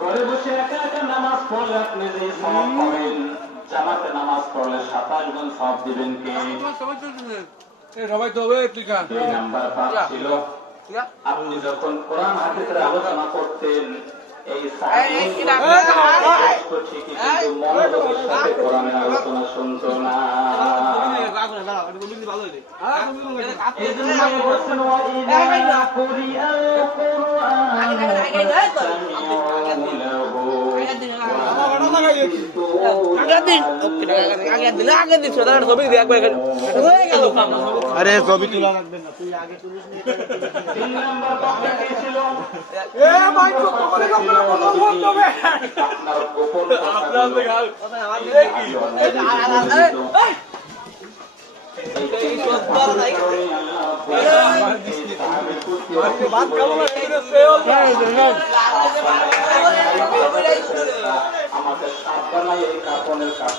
ঘরে বসে একা একা নামাজ পড়লে আপনি যে সওয়াব পাবেন, জামাতে নামাজ পড়লে 27 গুণ সওয়াব দিবেন কে? দুই নাম্বার পাপ ছিল আপনি যখন কোরআন হাদিসের আলোচনা করতেন, এই ঠিকই কিন্তু মনোযোগের সাথে কোরআনের আলোচনা শুনতো না। এই জন্য বলছেন ওয়াইদা কুরিআল কুরআন আরে ছবি তোলা লাগবে না, তুই আগে তুলিস নি। 3 নাম্বার পাপ কি ছিল? আপনার গোপন আমাকে সাবধান এই কাপড়ের কাপড়